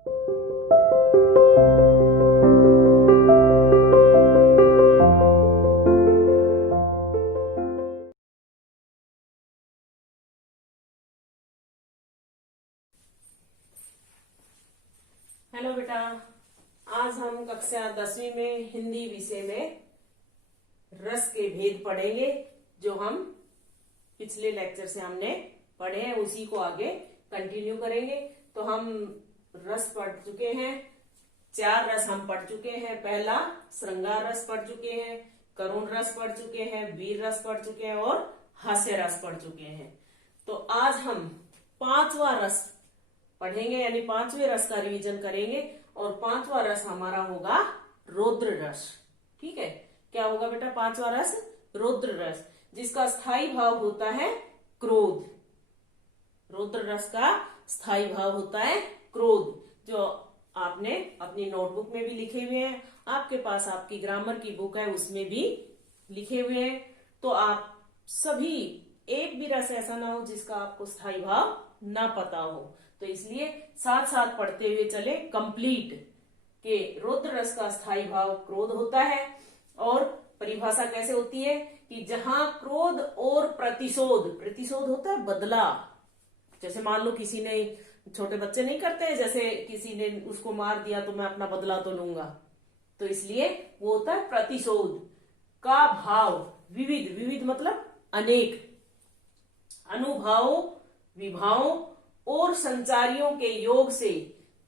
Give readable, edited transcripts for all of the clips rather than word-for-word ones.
Hello बेटा, आज हम कक्षा 10वीं में हिंदी विषय में रस के भेद पढ़ेंगे। जो हम पिछले लेक्चर से हमने पढ़े हैं उसी को आगे कंटिन्यू करेंगे। तो हम रस पढ़ चुके हैं, 4 रस हम पढ़ चुके हैं। पहला श्रृंगार रस पढ़ चुके हैं, करुण रस पढ़ चुके हैं, वीर रस पढ़ चुके हैं और हास्य रस पढ़ चुके हैं। तो आज हम 5वां रस पढ़ेंगे, यानी 5वें रस का रिवीजन करेंगे और 5वां रस हमारा होगा रौद्र रस। ठीक है, क्या होगा बेटा? 5वां रस रौद्र रस, जिसका स्थायी भाव होता है क्रोध। रौद्र रस का स्थायी भाव होता है क्रोध, जो आपने अपनी नोटबुक में भी लिखे हुए हैं, आपके पास आपकी ग्रामर की बुक है उसमें भी लिखे हुए हैं। तो आप सभी, एक भी रस ऐसा ना हो जिसका आपको स्थायी भाव ना पता हो, तो इसलिए साथ साथ पढ़ते हुए चले कंप्लीट के रौद्र रस का स्थायी भाव क्रोध होता है। और परिभाषा कैसे होती है कि जहां क्रोध और प्रतिशोध, प्रतिशोध होता है बदला। जैसे मान लो किसी ने, छोटे बच्चे नहीं करते, जैसे किसी ने उसको मार दिया तो मैं अपना बदला तो लूंगा, तो इसलिए वो होता है प्रतिशोध का भाव। विविध, विविध मतलब अनेक, अनुभावों, विभावों और संचारियों के योग से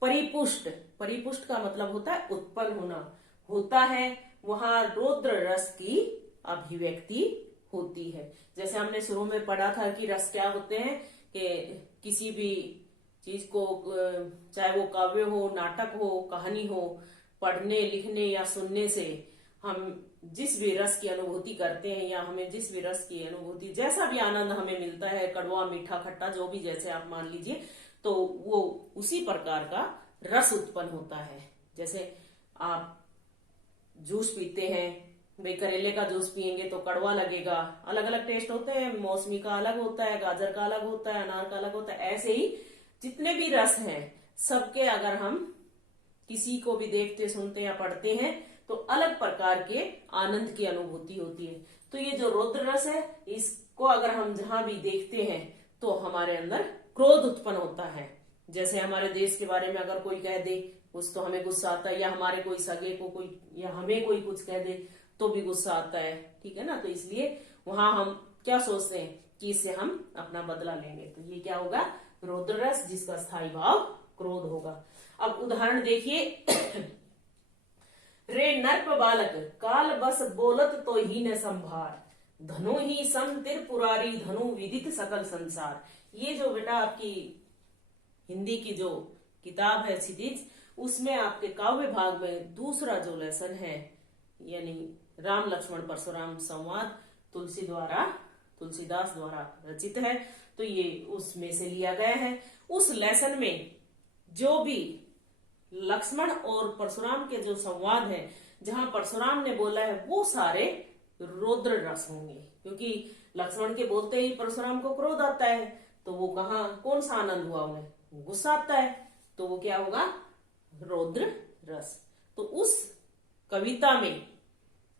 परिपुष्ट, परिपुष्ट का मतलब होता है उत्पन्न होना, होता है, वहां रौद्र रस की अभिव्यक्ति होती है। जैसे हमने शुरू में पढ़ा था कि रस क्या होते हैं, कि किसी भी चीज को, चाहे वो काव्य हो, नाटक हो, कहानी हो, पढ़ने लिखने या सुनने से हम जिस भी रस की अनुभूति करते हैं, या हमें जिस भी रस की अनुभूति, जैसा भी आनंद हमें मिलता है, कड़वा मीठा खट्टा जो भी, जैसे आप मान लीजिए, तो वो उसी प्रकार का रस उत्पन्न होता है। जैसे आप जूस पीते हैं, भाई करेले का जूस पियेंगे तो कड़वा लगेगा, अलग अलग टेस्ट होते हैं, मौसमी का अलग होता है, गाजर का अलग होता है, अनार का अलग होता है। ऐसे ही जितने भी रस हैं सबके, अगर हम किसी को भी देखते, सुनते या पढ़ते हैं तो अलग प्रकार के आनंद की अनुभूति होती है। तो ये जो रौद्र रस है, इसको अगर हम जहां भी देखते हैं तो हमारे अंदर क्रोध उत्पन्न होता है। जैसे हमारे देश के बारे में अगर कोई कह दे कुछ तो हमें गुस्सा आता है, या हमारे कोई सगे को कोई, या हमें कोई कुछ कह दे तो भी गुस्सा आता है। ठीक है ना? तो इसलिए वहां हम क्या सोचते हैं कि इससे हम अपना बदला लेंगे। तो ये क्या होगा? रौद्र रस, जिसका स्थायी भाव क्रोध होगा। अब उदाहरण देखिए। रे नर्प बालक काल बस बोलत तो ही न संभार, धनु ही सम तिर पुरारी, धनु विदित सकल संसार। ये जो बेटा आपकी हिंदी की जो किताब है क्षितिज, उसमें आपके काव्य भाग में दूसरा जो लेसन है, यानी राम लक्ष्मण परशुराम संवाद तुलसीदास द्वारा रचित है, तो ये उसमें से लिया गया है। उस लेसन में जो भी लक्ष्मण और परशुराम के जो संवाद है, जहां परशुराम ने बोला है, वो सारे रौद्र रस होंगे, क्योंकि लक्ष्मण के बोलते ही परशुराम को क्रोध आता है, तो वो कहाँ, कौन सा आनंद हुआ उन्हें? गुस्सा आता है, तो वो क्या होगा? रौद्र रस। तो उस कविता में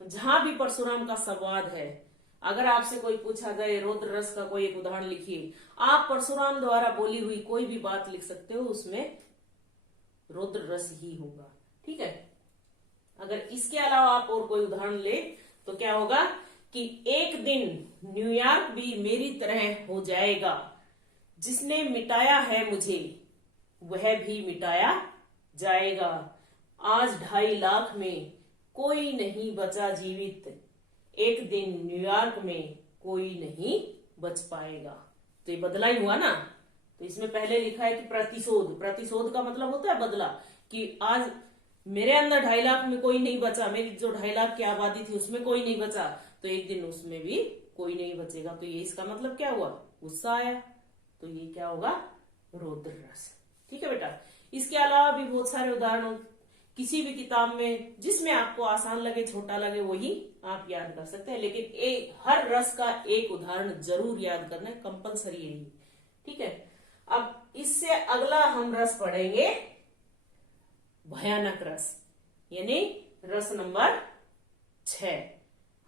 जहां भी परशुराम का संवाद है, अगर आपसे कोई पूछा जाए रौद्र रस का कोई एक उदाहरण लिखिए, आप परशुराम द्वारा बोली हुई कोई भी बात लिख सकते हो, उसमें रौद्र रस ही होगा। ठीक है? अगर इसके अलावा आप और कोई उदाहरण ले तो क्या होगा कि एक दिन न्यूयॉर्क भी मेरी तरह हो जाएगा, जिसने मिटाया है मुझे वह भी मिटाया जाएगा, आज 2.5 लाख में कोई नहीं बचा जीवित, एक दिन न्यूयॉर्क में कोई नहीं बच पाएगा। तो ये बदला ही हुआ ना। तो इसमें पहले लिखा है कि प्रतिशोध, प्रतिशोध का मतलब होता है बदला, कि आज मेरे अंदर 2.5 लाख में कोई नहीं बचा, मेरी जो 2.5 लाख की आबादी थी उसमें कोई नहीं बचा, तो एक दिन उसमें भी कोई नहीं बचेगा। तो ये इसका मतलब क्या हुआ? गुस्सा आया, तो ये क्या होगा? रौद्र रस। ठीक है बेटा? इसके अलावा भी बहुत सारे उदाहरण किसी भी किताब में जिसमें आपको आसान लगे, छोटा लगे, वही आप याद कर सकते हैं, लेकिन हर रस का एक उदाहरण जरूर याद करना है, कंपलसरी है। ठीक है? अब इससे अगला हम रस पढ़ेंगे भयानक रस, यानी रस नंबर 6।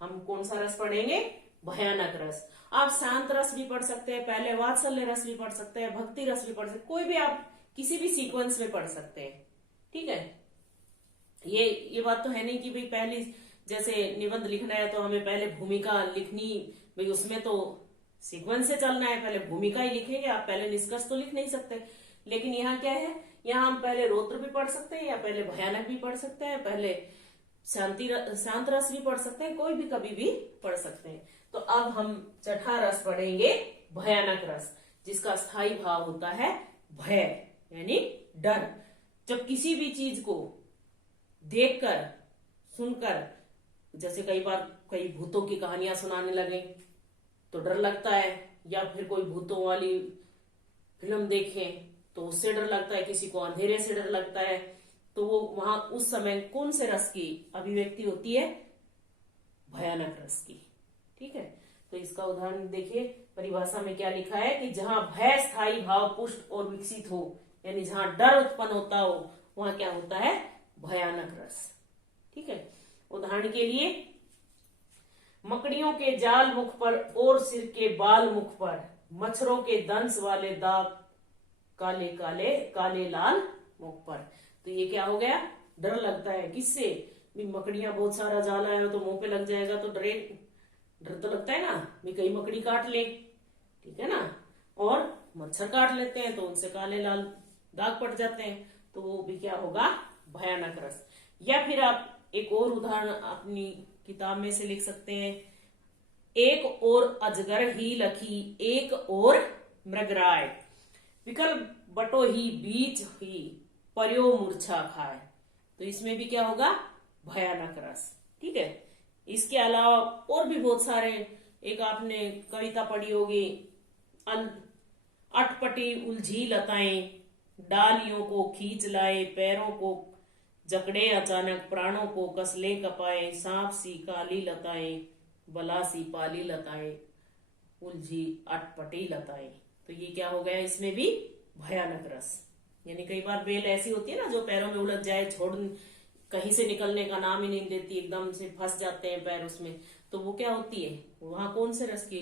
हम कौन सा रस पढ़ेंगे? भयानक रस। आप शांत रस भी पढ़ सकते हैं, पहले वात्सल्य रस भी पढ़ सकते हैं, भक्ति रस भी पढ़ सकते हैं, कोई भी आप किसी भी सीक्वेंस में पढ़ सकते हैं। ठीक है, ये बात तो है नहीं कि भाई पहली जैसे निबंध लिखना है तो हमें पहले भूमिका लिखनी, भाई उसमें तो सीक्वेंस से चलना है, पहले भूमिका ही लिखेंगे, आप पहले निष्कर्ष तो लिख नहीं सकते। लेकिन यहाँ क्या है, यहाँ हम पहले रौद्र भी पढ़ सकते हैं, या पहले भयानक भी पढ़ सकते हैं, पहले शांत रस भी पढ़ सकते हैं, कोई भी कभी भी पढ़ सकते हैं। तो अब हम छठा रस पढ़ेंगे भयानक रस, जिसका स्थायी भाव होता है भय, यानी डर। जब किसी भी चीज को देखकर सुनकर, जैसे कई बार कई भूतों की कहानियां सुनाने लगे तो डर लगता है, या फिर कोई भूतों वाली फिल्म देखें तो उससे डर लगता है, किसी को अंधेरे से डर लगता है, तो वो वहां उस समय कौन से रस की अभिव्यक्ति होती है? भयानक रस की। ठीक है, तो इसका उदाहरण देखिए, परिभाषा में क्या लिखा है कि जहां भय स्थायी भाव पुष्ट और विकसित हो, यानी जहां डर उत्पन्न होता हो, वहां क्या होता है? भयानक रस। ठीक है, उदाहरण के लिए, मकड़ियों के जाल मुख पर और सिर के बाल मुख पर, मच्छरों के दंश वाले दाग काले काले काले लाल मुख पर। तो ये क्या हो गया? डर लगता है। किससे? मकड़ियां बहुत सारा जाल आया तो मुंह पे लग जाएगा तो डर तो लगता है ना, कई मकड़ी काट ले, ठीक है ना, और मच्छर काट लेते हैं तो उनसे काले लाल दाग पड़ जाते हैं, तो वो भी क्या होगा? भयानक रस। या फिर आप एक और उदाहरण अपनी किताब में से लिख सकते हैं, एक और अजगर ही लखी, एक और मृगराय, विकल बटो ही बीच ही, पर्यो मूर्छा खाए। तो इसमें भी क्या होगा? भयानक रस। ठीक है, इसके अलावा और भी बहुत सारे, एक आपने कविता पढ़ी होगी, अटपटी उलझी लताएं, डालियों को खींच लाए, पैरों को जकड़े अचानक, प्राणों को कसले कपाए, सांप सी काली लताएं, बला सी पाली लताएं, उलझी अटपटी लताएं। तो ये क्या हो गया? इसमें भी भयानक रस। यानी कई बार बेल ऐसी होती है ना जो पैरों में उलझ जाए, छोड़ कहीं से निकलने का नाम ही नहीं देती, एकदम से फंस जाते हैं पैर उसमें, तो वो क्या होती है? वहां कौन से रस की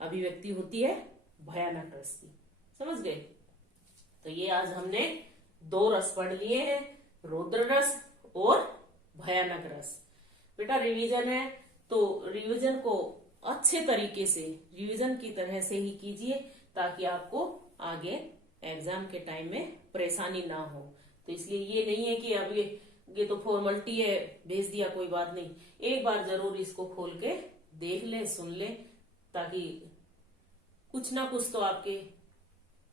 अभिव्यक्ति होती है? भयानक रस की। समझ गए? तो ये आज हमने 2 रस पढ़ लिए हैं, रौद्र रस और भयानक रस। बेटा रिवीजन है तो रिवीजन को अच्छे तरीके से, रिवीजन की तरह से ही कीजिए, ताकि आपको आगे एग्जाम के टाइम में परेशानी ना हो। तो इसलिए ये नहीं है कि अब ये तो फॉर्मेलिटी है, भेज दिया, कोई बात नहीं, एक बार जरूर इसको खोल के देख ले, सुन ले, ताकि कुछ ना कुछ तो आपके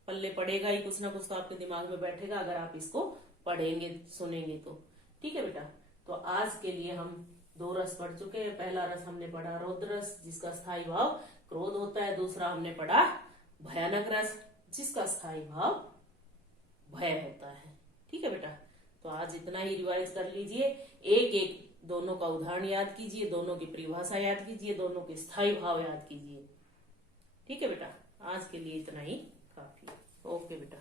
पल्ले पड़ेगा ही, कुछ ना कुछ तो आपके दिमाग में बैठेगा अगर आप इसको पढ़ेंगे सुनेंगे तो। ठीक है बेटा, तो आज के लिए हम 2 रस पढ़ चुके हैं। पहला रस हमने पढ़ा रौद्र रस, जिसका स्थायी भाव क्रोध होता है। दूसरा हमने पढ़ा भयानक रस, जिसका स्थायी भाव भय होता है। ठीक है बेटा, तो आज इतना ही रिवाइज कर लीजिए, एक एक दोनों का उदाहरण याद कीजिए, दोनों की परिभाषा याद कीजिए, दोनों के स्थायी भाव याद कीजिए। ठीक है बेटा, आज के लिए इतना ही काफी है। ओके बेटा।